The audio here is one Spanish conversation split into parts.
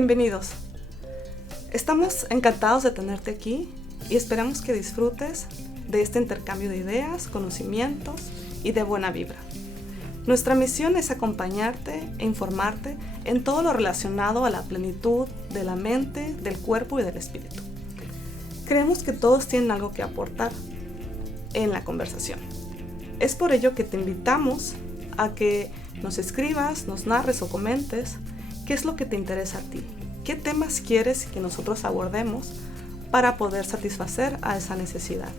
bienvenidos. Estamos encantados de tenerte aquí y esperamos que disfrutes de este intercambio de ideas, conocimientos y de buena vibra. Nuestra misión es acompañarte e informarte en todo lo relacionado a la plenitud de la mente, del cuerpo y del espíritu. Creemos que todos tienen algo que aportar en la conversación. Es por ello que te invitamos a que nos escribas, nos narres o comentes qué es lo que te interesa a ti, qué temas quieres que nosotros abordemos para poder satisfacer a esa necesidad.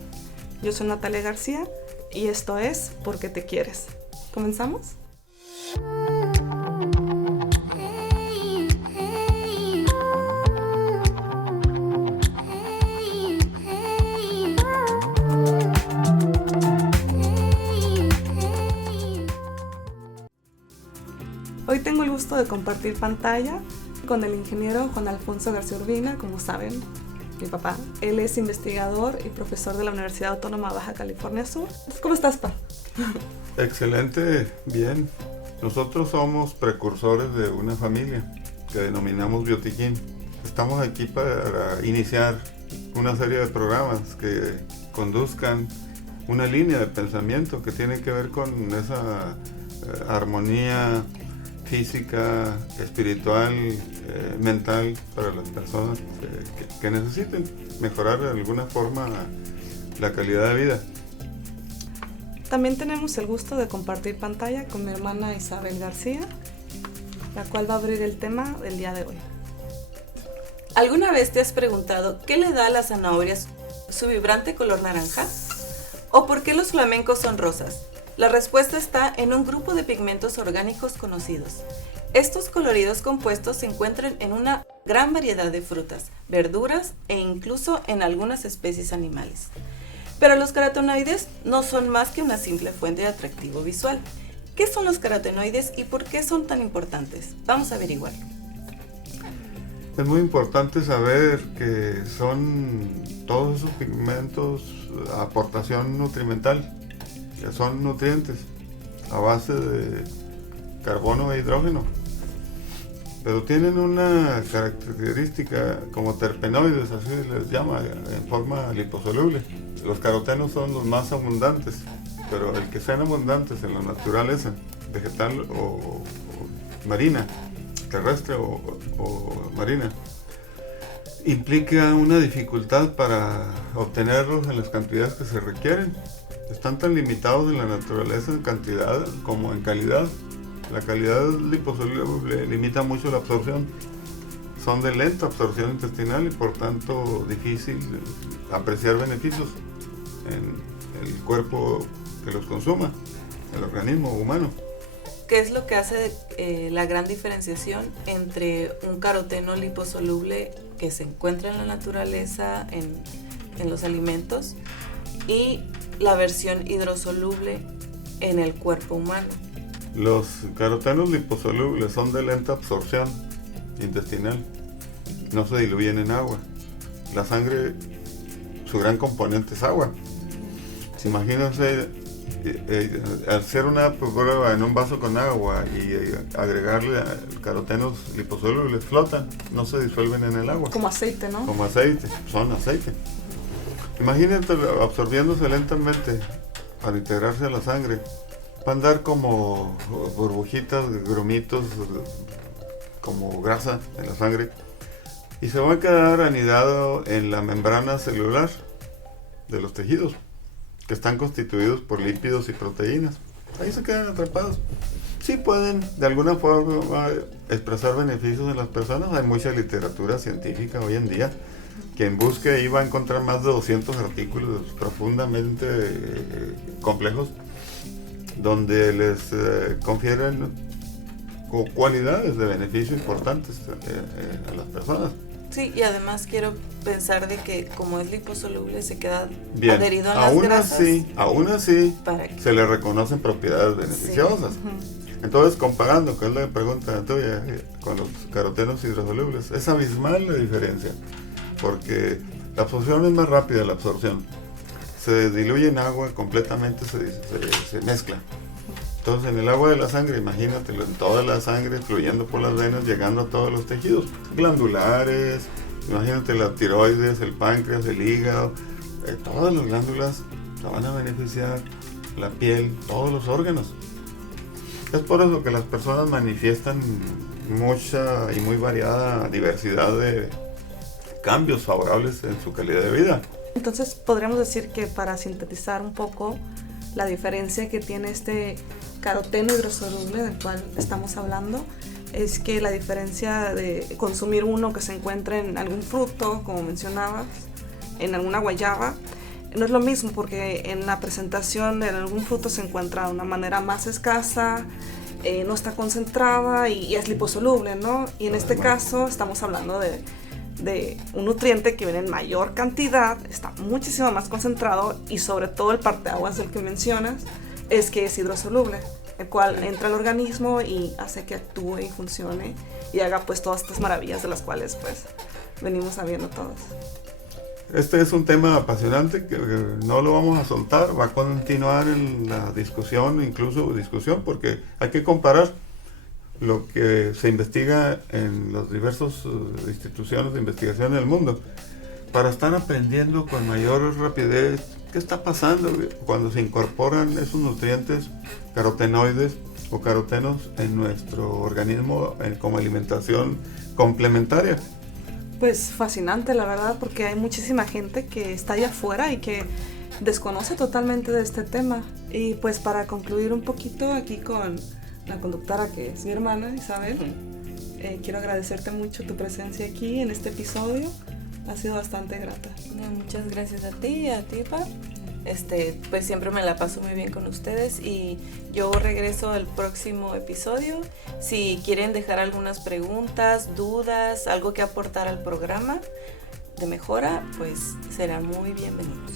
Yo soy Natalia García y esto es Porque Te Quieres. ¿Comenzamos? Hoy tengo el gusto de compartir pantalla con el ingeniero Juan Alfonso García Urbina, como saben, mi papá. Él es investigador y profesor de la Universidad Autónoma de Baja California Sur. ¿Cómo estás, pa? Excelente, bien. Nosotros somos precursores de una familia que denominamos Biotiquín. Estamos aquí para iniciar una serie de programas que conduzcan una línea de pensamiento que tiene que ver con esa armonía física, espiritual, mental para las personas que necesiten mejorar de alguna forma la calidad de vida. También tenemos el gusto de compartir pantalla con mi hermana Isabel García, la cual va a abrir el tema del día de hoy. ¿Alguna vez te has preguntado qué le da a las zanahorias su vibrante color naranja? ¿O por qué los flamencos son rosas? La respuesta está en un grupo de pigmentos orgánicos conocidos. Estos coloridos compuestos se encuentran en una gran variedad de frutas, verduras e incluso en algunas especies animales. Pero los carotenoides no son más que una simple fuente de atractivo visual. ¿Qué son los carotenoides y por qué son tan importantes? Vamos a averiguarlo. Es muy importante saber que son todos esos pigmentos aportación nutrimental, que son nutrientes a base de carbono e hidrógeno, pero tienen una característica como terpenoides, así les llama, en forma liposoluble. Los carotenos son los más abundantes, pero el que sean abundantes en la naturaleza, vegetal o marina, terrestre o marina, implica una dificultad para obtenerlos en las cantidades que se requieren. Están tan limitados en la naturaleza en cantidad como en calidad. La calidad liposoluble limita mucho la absorción. Son de lenta absorción intestinal y por tanto difícil apreciar beneficios en el cuerpo que los consuma, el organismo humano. ¿Qué es lo que hace la gran diferenciación entre un caroteno liposoluble que se encuentra en la naturaleza, en los alimentos, y la versión hidrosoluble en el cuerpo humano? Los carotenos liposolubles son de lenta absorción intestinal, no se diluyen en agua. La sangre, su gran componente es agua. Imagínense hacer una prueba en un vaso con agua y agregarle carotenos liposolubles, flotan, no se disuelven en el agua. Como aceite, ¿no? Como aceite, son aceite. Imagínate absorbiéndose lentamente para integrarse a la sangre. Va a andar como burbujitas, grumitos, como grasa en la sangre. Y se va a quedar anidado en la membrana celular de los tejidos, que están constituidos por lípidos y proteínas. Ahí se quedan atrapados. Sí pueden de alguna forma expresar beneficios en las personas. Hay mucha literatura científica hoy en día. Quien busque ahí va a encontrar más de 200 artículos profundamente complejos donde les confieren cualidades de beneficio importantes a las personas. Sí, y además quiero pensar de que como es liposoluble se queda bien, adherido a las grasas. Aún así se le reconocen propiedades beneficiosas. Sí. Entonces, comparando, que es la pregunta tuya, con los carotenos hidrosolubles, es abismal la diferencia, porque la absorción es más rápida, se diluye en agua completamente, se mezcla. Entonces en el agua de la sangre, imagínatelo, en toda la sangre fluyendo por las venas, llegando a todos los tejidos glandulares, imagínate la tiroides, el páncreas, el hígado, todas las glándulas se van a beneficiar, la piel, todos los órganos. Es por eso que las personas manifiestan mucha y muy variada diversidad de cambios favorables en su calidad de vida. Entonces podríamos decir que, para sintetizar un poco la diferencia que tiene este caroteno hidrosoluble del cual estamos hablando, es que la diferencia de consumir uno que se encuentra en algún fruto, como mencionabas, en alguna guayaba, no es lo mismo, porque en la presentación en algún fruto se encuentra de una manera más escasa, no está concentrada y es liposoluble, ¿no? Y en este caso estamos hablando de un nutriente que viene en mayor cantidad, está muchísimo más concentrado, y sobre todo el parteaguas del que mencionas es que es hidrosoluble, el cual entra al organismo y hace que actúe y funcione y haga pues todas estas maravillas de las cuales pues venimos sabiendo todos. Este es un tema apasionante que no lo vamos a soltar, va a continuar en la discusión, incluso discusión, porque hay que comparar lo que se investiga en las diversas instituciones de investigación del mundo para estar aprendiendo con mayor rapidez qué está pasando cuando se incorporan esos nutrientes carotenoides o carotenos en nuestro organismo como alimentación complementaria. Pues fascinante, la verdad, porque hay muchísima gente que está allá afuera y que desconoce totalmente de este tema. Y pues para concluir un poquito aquí con la conductora, que es mi hermana Isabel, quiero agradecerte mucho tu presencia aquí en este episodio. Ha sido bastante grata. Muchas gracias a ti, Pap. Pues siempre me la paso muy bien con ustedes, y yo regreso al próximo episodio. Si quieren dejar algunas preguntas, dudas, algo que aportar al programa de mejora, pues serán muy bienvenidos.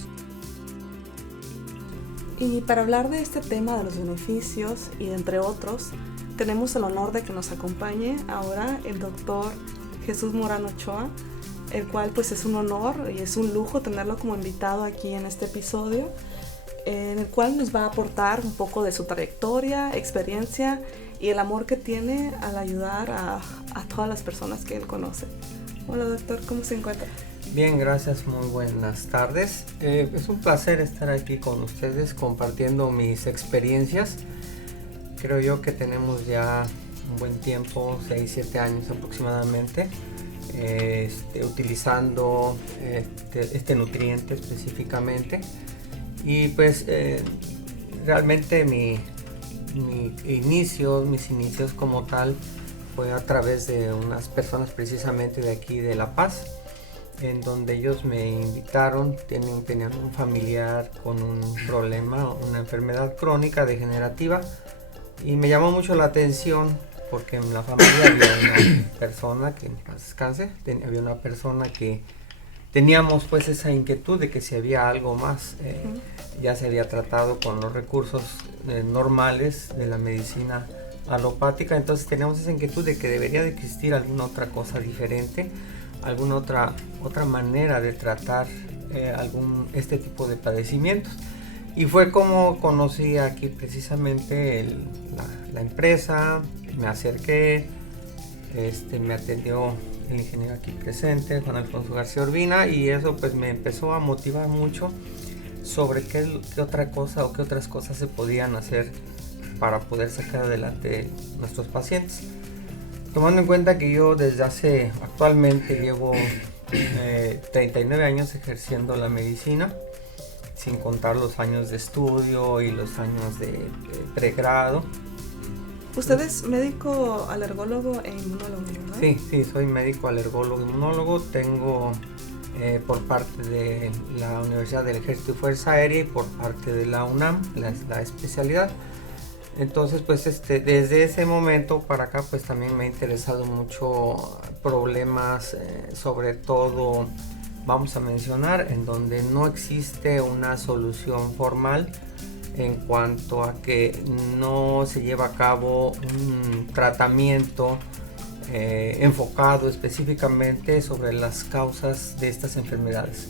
Y para hablar de este tema de los beneficios y entre otros, tenemos el honor de que nos acompañe ahora el doctor Jesús Morán Ochoa, el cual pues es un honor y es un lujo tenerlo como invitado aquí en este episodio, en el cual nos va a aportar un poco de su trayectoria, experiencia y el amor que tiene al ayudar a todas las personas que él conoce. Hola doctor, ¿cómo se encuentra? Bien, gracias, muy buenas tardes. Es un placer estar aquí con ustedes compartiendo mis experiencias. Creo yo que tenemos ya un buen tiempo, 6-7 años aproximadamente, utilizando este nutriente específicamente, y pues realmente mis inicios como tal fue a través de unas personas precisamente de aquí de La Paz, en donde ellos me invitaron. Tenían un familiar con un problema, una enfermedad crónica degenerativa, y me llamó mucho la atención porque en la familia había una persona que, en paz descanse, había una persona que teníamos pues esa inquietud de que si había algo más. Ya se había tratado con los recursos normales de la medicina alopática, entonces teníamos esa inquietud de que debería de existir alguna otra cosa diferente, alguna otra manera de tratar este tipo de padecimientos. Y fue como conocí aquí precisamente la empresa, me acerqué, me atendió el ingeniero aquí presente, Juan Alfonso García Urbina, y eso pues me empezó a motivar mucho sobre qué otra cosa o qué otras cosas se podían hacer para poder sacar adelante nuestros pacientes. Tomando en cuenta que yo actualmente llevo 39 años ejerciendo la medicina, sin contar los años de estudio y los años de pregrado. ¿Usted es médico alergólogo e inmunólogo, verdad? Sí, soy médico alergólogo e inmunólogo. Tengo por parte de la Universidad del Ejército y Fuerza Aérea y por parte de la UNAM la especialidad. Entonces pues desde ese momento para acá pues también me ha interesado mucho problemas, sobre todo vamos a mencionar en donde no existe una solución formal en cuanto a que no se lleva a cabo un tratamiento enfocado específicamente sobre las causas de estas enfermedades.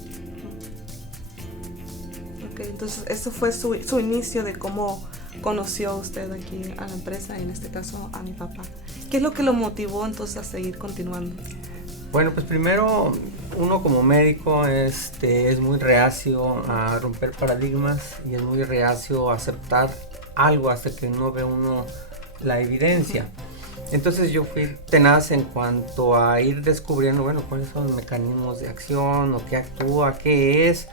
Ok, entonces eso fue su inicio de cómo conoció usted aquí a la empresa, y en este caso a mi papá? ¿Qué es lo que lo motivó entonces a seguir continuando? Bueno, pues primero uno como médico es muy reacio a romper paradigmas y es muy reacio a aceptar algo hasta que no ve uno la evidencia. Entonces yo fui tenaz en cuanto a ir descubriendo, bueno, cuáles son los mecanismos de acción o qué actúa, qué es,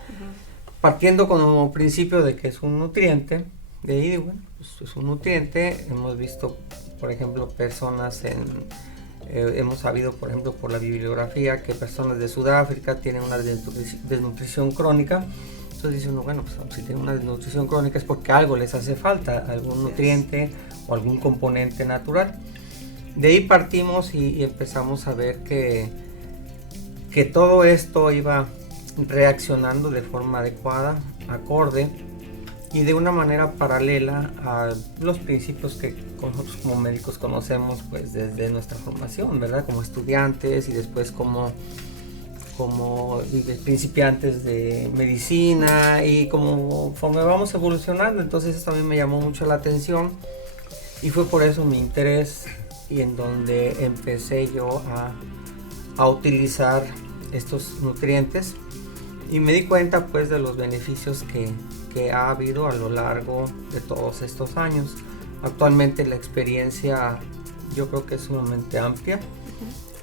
partiendo como principio de que es un nutriente. De ahí, bueno, pues es un nutriente. Hemos visto, por ejemplo, personas hemos sabido, por ejemplo, por la bibliografía, que personas de Sudáfrica tienen una desnutrición crónica. Entonces dice uno, bueno, pues si tienen una desnutrición crónica es porque algo les hace falta, algún nutriente o algún componente natural. De ahí partimos y empezamos a ver que todo esto iba reaccionando de forma adecuada, acorde y de una manera paralela a los principios que nosotros como médicos conocemos pues desde nuestra formación, ¿verdad? Como estudiantes y después como principiantes de medicina, y conforme vamos evolucionando. Entonces esto a mí me llamó mucho la atención y fue por eso mi interés, y en donde empecé yo a utilizar estos nutrientes y me di cuenta pues de los beneficios que ha habido a lo largo de todos estos años. Actualmente la experiencia yo creo que es sumamente amplia,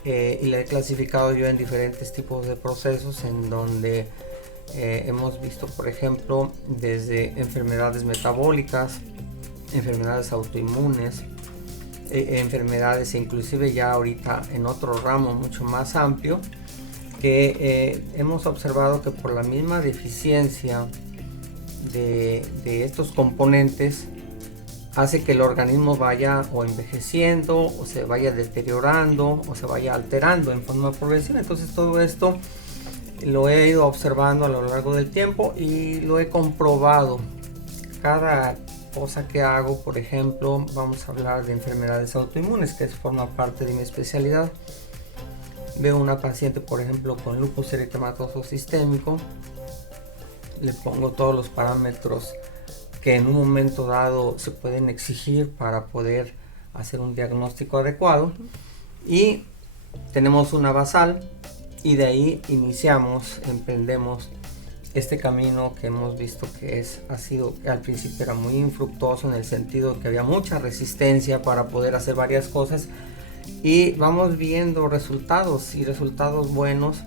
y la he clasificado yo en diferentes tipos de procesos en donde hemos visto, por ejemplo, desde enfermedades metabólicas, enfermedades autoinmunes, enfermedades, inclusive ya ahorita en otro ramo mucho más amplio, que hemos observado que por la misma deficiencia de estos componentes hace que el organismo vaya o envejeciendo, o se vaya deteriorando, o se vaya alterando en forma progresiva. Entonces todo esto lo he ido observando a lo largo del tiempo y lo he comprobado. Cada cosa que hago, por ejemplo, vamos a hablar de enfermedades autoinmunes, que forma parte de mi especialidad. Veo una paciente, por ejemplo, con lupus eritematoso sistémico, le pongo todos los parámetros que en un momento dado se pueden exigir para poder hacer un diagnóstico adecuado, y tenemos una basal, y de ahí emprendemos este camino que hemos visto que ha sido, al principio era muy infructuoso en el sentido que había mucha resistencia para poder hacer varias cosas, y vamos viendo resultados buenos.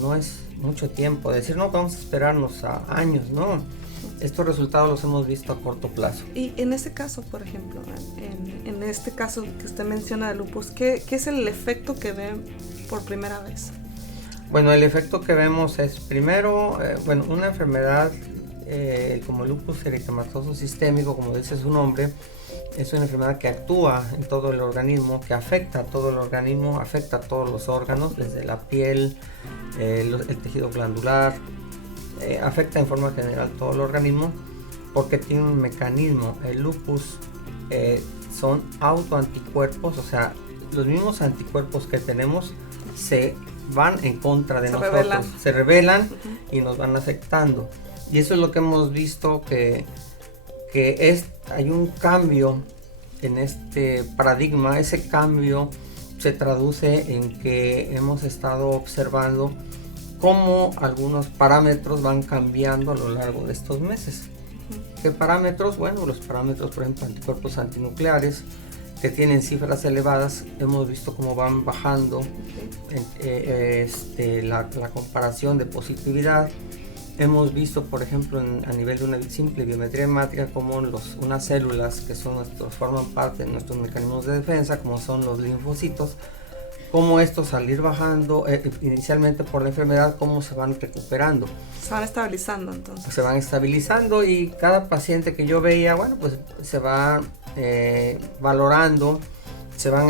No es mucho tiempo decir, no, vamos a esperarnos a años, no. Estos resultados los hemos visto a corto plazo. Y en este caso, por ejemplo, en este caso que usted menciona de lupus, ¿qué es el efecto que ve por primera vez? Bueno, el efecto que vemos es primero, una enfermedad como lupus eritematoso sistémico, como dice su nombre, es una enfermedad que actúa en todo el organismo, que afecta a todo el organismo, afecta a todos los órganos, desde la piel, el tejido glandular, afecta en forma general todo el organismo, porque tiene un mecanismo. El lupus son autoanticuerpos, o sea, los mismos anticuerpos que tenemos se van en contra de nosotros, se rebelan y nos van afectando. Y eso es lo que hemos visto, que hay un cambio en este paradigma. Ese cambio se traduce en que hemos estado observando cómo algunos parámetros van cambiando a lo largo de estos meses. ¿Qué parámetros? Bueno, los parámetros, por ejemplo, anticuerpos antinucleares, que tienen cifras elevadas, hemos visto cómo van bajando la comparación de positividad. Hemos visto, por ejemplo, a nivel de una simple biometría hemática, como unas células que forman parte de nuestros mecanismos de defensa, como son los linfocitos, cómo estos, al ir bajando inicialmente por la enfermedad, cómo se van recuperando. Se van estabilizando entonces. Se van estabilizando, y cada paciente que yo veía, bueno, pues se va valorando, se van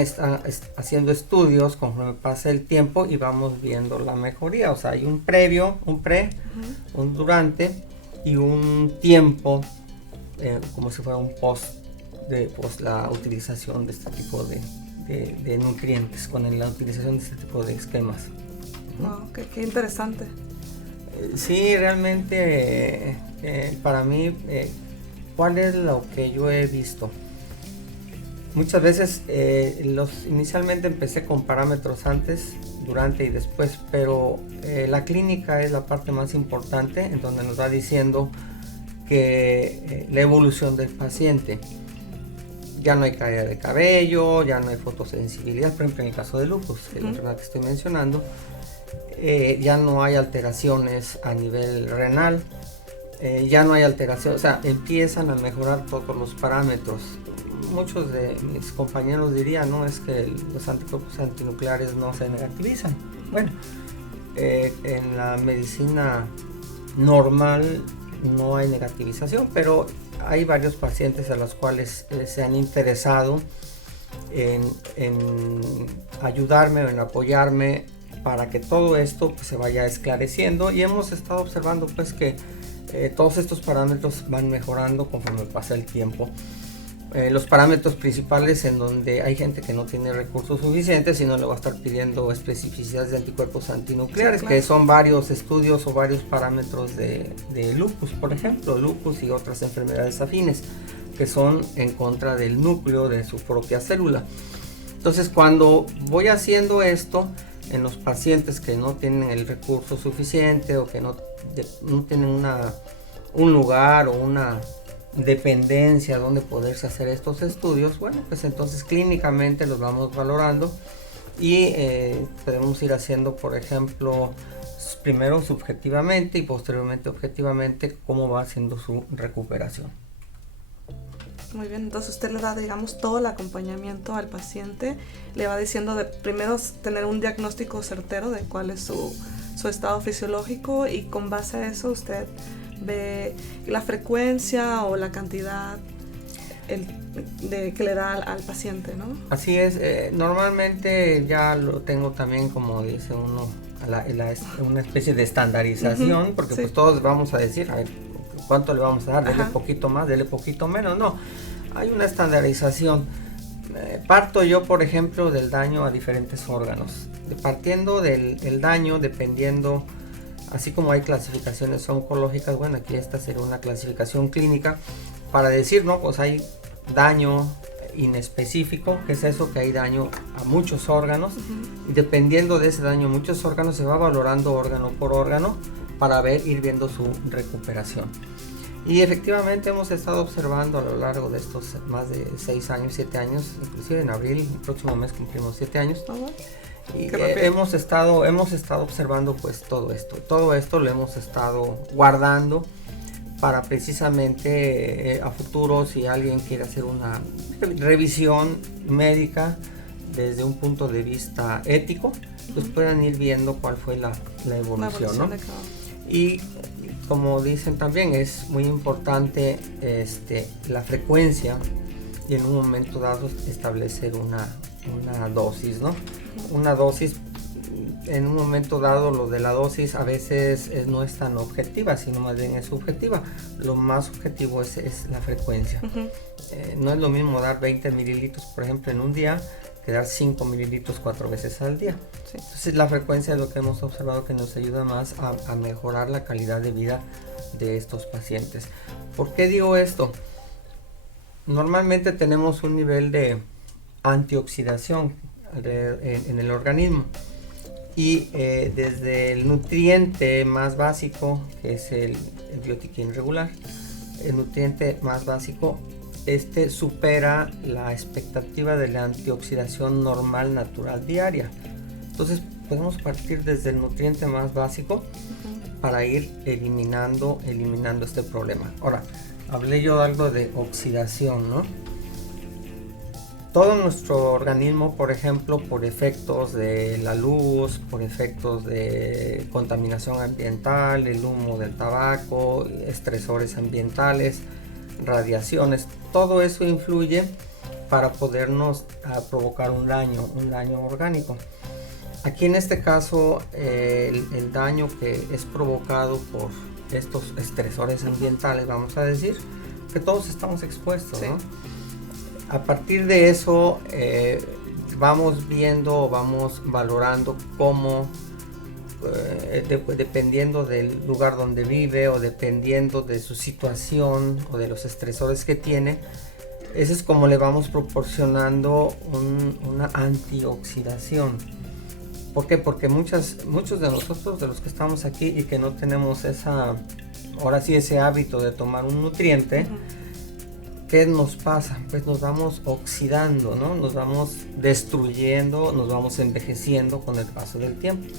haciendo estudios conforme pasa el tiempo y vamos viendo la mejoría. O sea, hay un previo, un pre, un durante y un tiempo, como si fuera un post de la utilización de este tipo de nutrientes, con la utilización de este tipo de esquemas. Wow, qué interesante. Sí, realmente para mí ¿cuál es lo que yo he visto? Muchas veces inicialmente empecé con parámetros antes, durante y después, pero la clínica es la parte más importante, en donde nos va diciendo que la evolución del paciente. Ya no hay caída de cabello, ya no hay fotosensibilidad, por ejemplo en el caso de lupus, la enfermedad que estoy mencionando, ya no hay alteraciones a nivel renal, ya no hay alteraciones, o sea, empiezan a mejorar todos los parámetros. Muchos de mis compañeros dirían, no, es que los anticuerpos antinucleares no se negativizan. Bueno, en la medicina normal no hay negativización, pero hay varios pacientes a los cuales se han interesado en ayudarme o en apoyarme para que todo esto pues, se vaya esclareciendo, y hemos estado observando pues que todos estos parámetros van mejorando conforme pasa el tiempo. Los parámetros principales en donde hay gente que no tiene recursos suficientes y no le va a estar pidiendo especificidades de anticuerpos antinucleares, sí, claro, que son varios estudios o varios parámetros de lupus, por ejemplo, lupus y otras enfermedades afines que son en contra del núcleo de su propia célula. Entonces, cuando voy haciendo esto en los pacientes que no tienen el recurso suficiente o que no tienen un lugar o una dependencia donde poderse hacer estos estudios, bueno, pues entonces clínicamente los vamos valorando y podemos ir haciendo, por ejemplo, primero subjetivamente y posteriormente objetivamente cómo va haciendo su recuperación. Muy bien, entonces usted le da, digamos, todo el acompañamiento al paciente, le va diciendo de primero tener un diagnóstico certero de cuál es su estado fisiológico, y con base a eso usted ve la frecuencia o la cantidad que le da al paciente, ¿no? Así es, normalmente ya lo tengo también, como dice uno, una especie de estandarización, porque sí, pues todos vamos a decir, a ver, ¿cuánto le vamos a dar? Dele poquito más, dele poquito menos, no, hay una estandarización. Parto yo, por ejemplo, del daño a diferentes órganos, partiendo del daño, dependiendo. Así como hay clasificaciones oncológicas, bueno, aquí esta sería una clasificación clínica para decir, no, pues hay daño inespecífico, que es eso, que hay daño a muchos órganos, y dependiendo de ese daño a muchos órganos se va valorando órgano por órgano para ir viendo su recuperación. Y efectivamente hemos estado observando a lo largo de estos más de 6 años, 7 años, inclusive en abril, el próximo mes cumplimos 7 años. Y hemos estado observando pues todo esto lo hemos estado guardando para precisamente a futuro, si alguien quiere hacer una revisión médica desde un punto de vista ético, pues puedan ir viendo cuál fue la evolución, ¿no? Y como dicen también, es muy importante la frecuencia y en un momento dado establecer una dosis, ¿no? Una dosis, en un momento dado lo de la dosis a veces no es tan objetiva, sino más bien es subjetiva. Lo más objetivo es la frecuencia. No es lo mismo dar 20 mililitros, por ejemplo, en un día, que dar 5 mililitros 4 veces al día. Sí. Entonces la frecuencia es lo que hemos observado que nos ayuda más a mejorar la calidad de vida de estos pacientes. ¿Por qué digo esto? Normalmente tenemos un nivel de antioxidación en el organismo, y desde el nutriente más básico, que es el biotiquín regular, el nutriente más básico, supera la expectativa de la antioxidación normal natural diaria. Entonces podemos partir desde el nutriente más básico para ir eliminando este problema. Ahora, hablé yo de algo de oxidación, ¿no? Todo nuestro organismo, por ejemplo, por efectos de la luz, por efectos de contaminación ambiental, el humo del tabaco, estresores ambientales, radiaciones, todo eso influye para podernos provocar un daño orgánico. Aquí en este caso, el daño que es provocado por estos estresores ambientales, vamos a decir, que todos estamos expuestos, sí, ¿no? A partir de eso vamos viendo, vamos valorando cómo dependiendo del lugar donde vive o dependiendo de su situación o de los estresores que tiene, eso es como le vamos proporcionando una antioxidación. ¿Por qué? Porque muchos de nosotros, de los que estamos aquí y que no tenemos ese hábito de tomar un nutriente, ¿qué nos pasa? Pues nos vamos oxidando, ¿no? Nos vamos destruyendo, nos vamos envejeciendo con el paso del tiempo.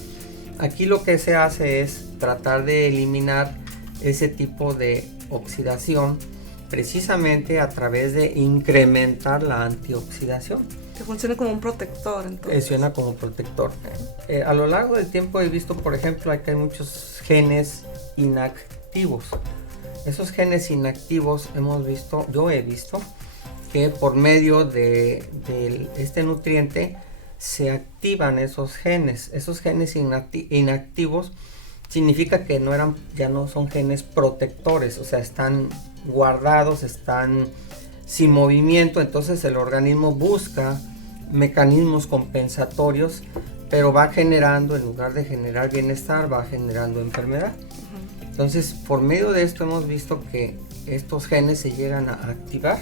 Aquí lo que se hace es tratar de eliminar ese tipo de oxidación precisamente a través de incrementar la antioxidación. Que funciona como un protector, entonces. Funciona como protector. A lo largo del tiempo he visto, por ejemplo, que hay muchos genes inactivos. Esos genes inactivos yo he visto que por medio de este nutriente se activan esos genes. Esos genes inactivos significa que ya no son genes protectores, o sea, están guardados, están sin movimiento, entonces el organismo busca mecanismos compensatorios, pero va generando, en lugar de generar bienestar, va generando enfermedad. Entonces, por medio de esto hemos visto que estos genes se llegan a activar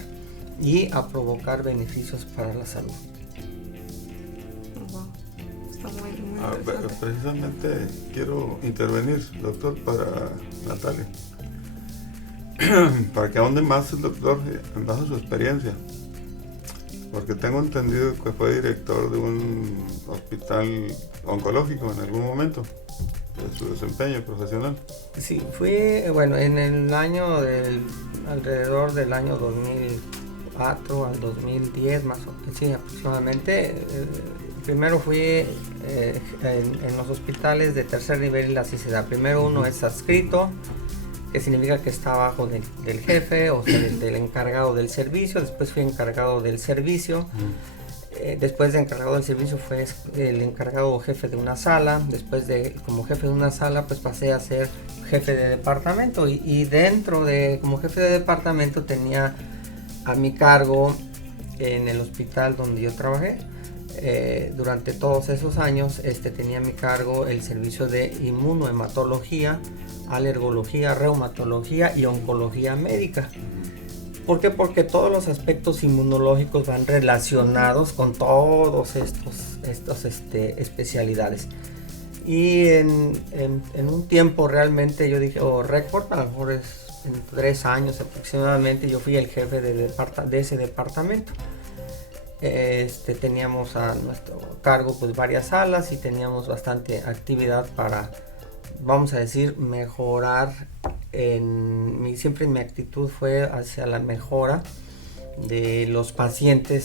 y a provocar beneficios para la salud. Wow. Está muy interesante. Precisamente quiero intervenir, doctor, para Natalia. Para que ahonde más el doctor en base a su experiencia. Porque tengo entendido que fue director de un hospital oncológico en algún momento de su desempeño profesional. Sí, fui, bueno, en el año alrededor del año 2004 al 2010, más o menos, sí, aproximadamente. Primero fui en los hospitales de tercer nivel y la CICEDA. Primero uno es adscrito, que significa que está abajo del jefe, o sea, del encargado del servicio. Después fui encargado del servicio. Después de encargado del servicio fue el encargado jefe de una sala. Después como jefe de una sala, pues pasé a ser jefe de departamento. Y como jefe de departamento tenía a mi cargo en el hospital donde yo trabajé. Durante todos esos años tenía a mi cargo el servicio de inmunohematología, alergología, reumatología y oncología médica. ¿Por qué? Porque todos los aspectos inmunológicos van relacionados con todos estos especialidades. Y en un tiempo realmente yo dije, récord, a lo mejor es en 3 años aproximadamente, yo fui el jefe de ese departamento. Teníamos a nuestro cargo pues varias salas y teníamos bastante actividad para, vamos a decir, mejorar. Siempre mi actitud fue hacia la mejora de los paciente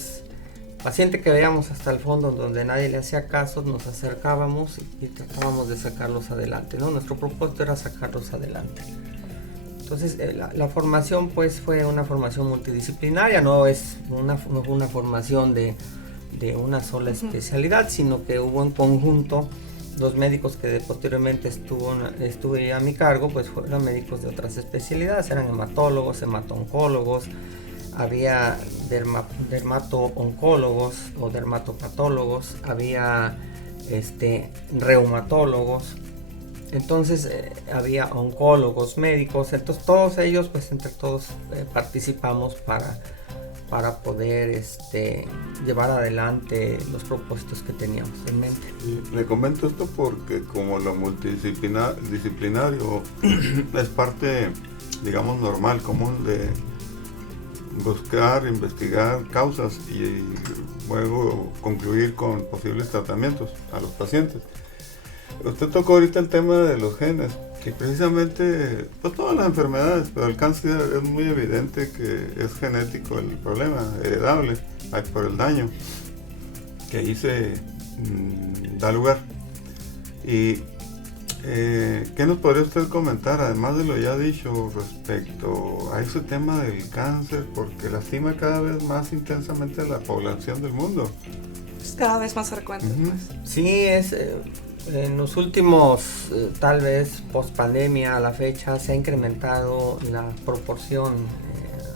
que veíamos hasta el fondo donde nadie le hacía caso, nos acercábamos y tratábamos de sacarlos adelante, ¿no? Nuestro propósito era sacarlos adelante. Entonces la formación pues fue una formación multidisciplinaria, no fue una formación de una sola especialidad, sino que hubo en conjunto. Los médicos que posteriormente estuve a mi cargo pues fueron médicos de otras especialidades, eran hematólogos, hemato-oncólogos, había dermato-oncólogos o dermatopatólogos, había reumatólogos. Entonces había oncólogos médicos, entonces todos ellos, pues entre todos participamos para poder llevar adelante los propósitos que teníamos en mente. Le comento esto porque como lo multidisciplinario es parte, digamos, normal, común de buscar, investigar causas y luego concluir con posibles tratamientos a los pacientes. Usted tocó ahorita el tema de los genes, que precisamente, pues todas las enfermedades, pero el cáncer es muy evidente que es genético el problema, heredable, por el daño que ahí se da lugar. Y ¿qué nos podría usted comentar, además de lo ya dicho, respecto a ese tema del cáncer, porque lastima cada vez más intensamente a la población del mundo? Es cada vez más frecuente, pues. Sí, en los últimos, tal vez post pandemia a la fecha, se ha incrementado la proporción.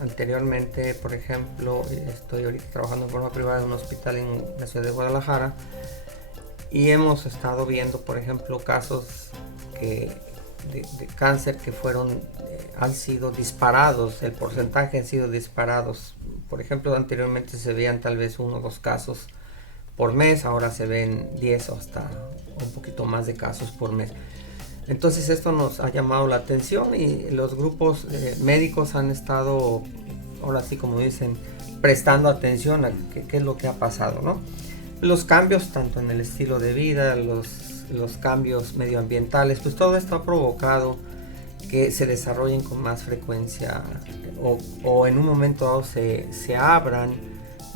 Anteriormente, por ejemplo, estoy ahorita trabajando en forma privada en un hospital en la ciudad de Guadalajara. y hemos estado viendo, por ejemplo, casos de cáncer que han sido disparados, el porcentaje ha sido disparados. Por ejemplo, anteriormente se veían tal vez 1 o 2 casos por mes, ahora se ven 10 o hasta un poquito más de casos por mes. Entonces esto nos ha llamado la atención y los grupos médicos han estado, ahora sí como dicen, prestando atención a qué es lo que ha pasado, ¿no? Los cambios tanto en el estilo de vida, los cambios medioambientales, pues todo esto ha provocado que se desarrollen con más frecuencia o en un momento dado se abran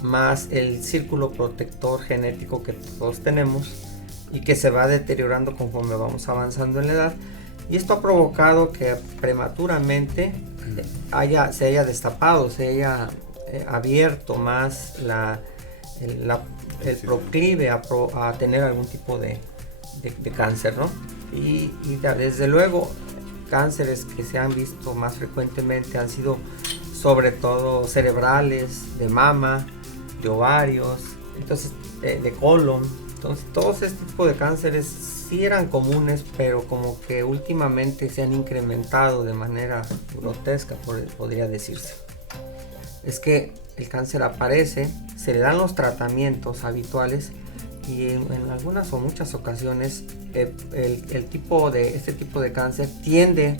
más el círculo protector genético que todos tenemos y que se va deteriorando conforme vamos avanzando en la edad, y esto ha provocado que prematuramente se haya destapado, se haya abierto más el proclive a tener algún tipo de cáncer, ¿no? Y desde luego cánceres que se han visto más frecuentemente han sido sobre todo cerebrales, de mama, de ovarios, entonces de colon. Entonces todos este tipo de cánceres sí eran comunes, pero como que últimamente se han incrementado de manera grotesca, podría decirse. Es que el cáncer aparece, se le dan los tratamientos habituales y en algunas o muchas ocasiones este tipo de cáncer tiende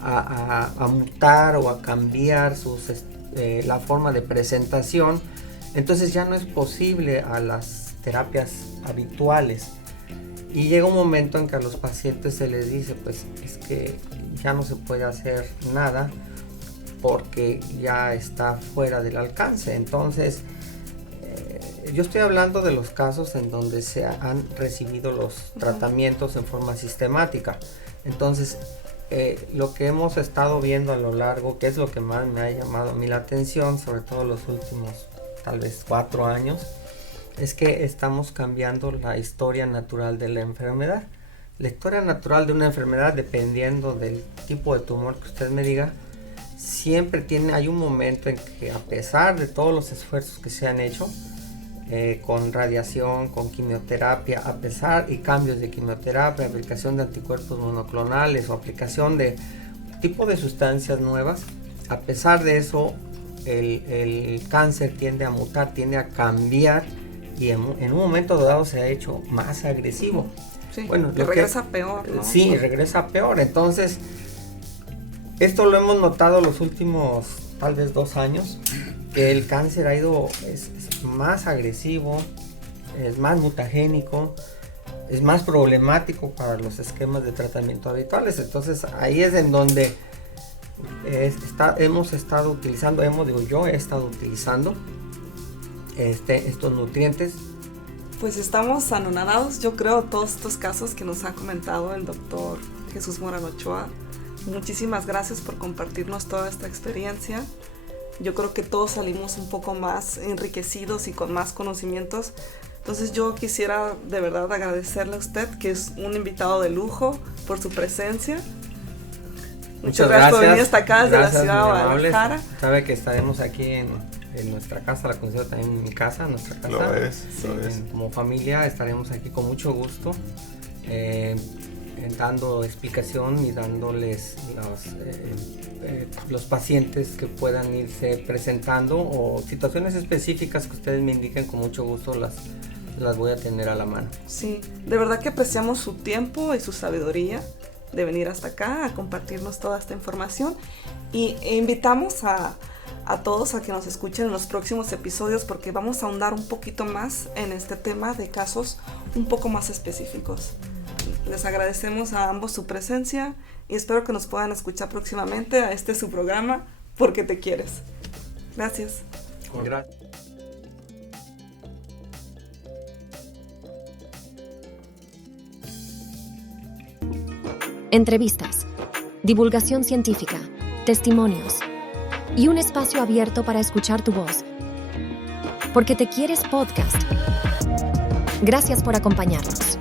a mutar o a cambiar la forma de presentación. Entonces ya no es posible a las terapias habituales y llega un momento en que a los pacientes se les dice, pues es que ya no se puede hacer nada porque ya está fuera del alcance. Entonces yo estoy hablando de los casos en donde se han recibido los tratamientos en forma sistemática. Entonces lo que hemos estado viendo a lo largo, que es lo que más me ha llamado a mí la atención, sobre todo los últimos tal vez 4 años, es que estamos cambiando la historia natural de la enfermedad. La historia natural de una enfermedad, dependiendo del tipo de tumor que usted me diga, siempre hay un momento en que, a pesar de todos los esfuerzos que se han hecho con radiación, con quimioterapia, a pesar y cambios de quimioterapia, aplicación de anticuerpos monoclonales o aplicación de tipo de sustancias nuevas, a pesar de eso el cáncer tiende a mutar, tiende a cambiar y en un momento dado se ha hecho más agresivo. Sí, bueno, regresa peor, ¿no? Sí, regresa peor. Entonces, esto lo hemos notado los últimos tal vez 2 años, que el cáncer es más agresivo, es más mutagénico, es más problemático para los esquemas de tratamiento habituales. Entonces, ahí es en donde yo he estado utilizando estos nutrientes. Pues estamos anonadados, yo creo, todos estos casos que nos ha comentado el doctor Jesús Morán Ochoa. Muchísimas gracias por compartirnos toda esta experiencia. Yo creo que todos salimos un poco más enriquecidos y con más conocimientos. Entonces yo quisiera de verdad agradecerle a usted, que es un invitado de lujo, por su presencia. Muchas gracias por venir hasta acá desde la ciudad de Guadalajara. Sabe que estaremos aquí en nuestra casa, la considero también mi casa, nuestra casa. Lo es. Como familia estaremos aquí con mucho gusto, dando explicación y dándoles los pacientes que puedan irse presentando o situaciones específicas que ustedes me indiquen, con mucho gusto las voy a tener a la mano. Sí, de verdad que apreciamos su tiempo y su sabiduría de venir hasta acá a compartirnos toda esta información, y invitamos a todos a que nos escuchen en los próximos episodios, porque vamos a ahondar un poquito más en este tema de casos un poco más específicos. Les agradecemos a ambos su presencia y espero que nos puedan escuchar próximamente a su programa, Porque te quieres. Gracias. Gracias. Entrevistas, divulgación científica, testimonios y un espacio abierto para escuchar tu voz. Porque te quieres podcast. Gracias por acompañarnos.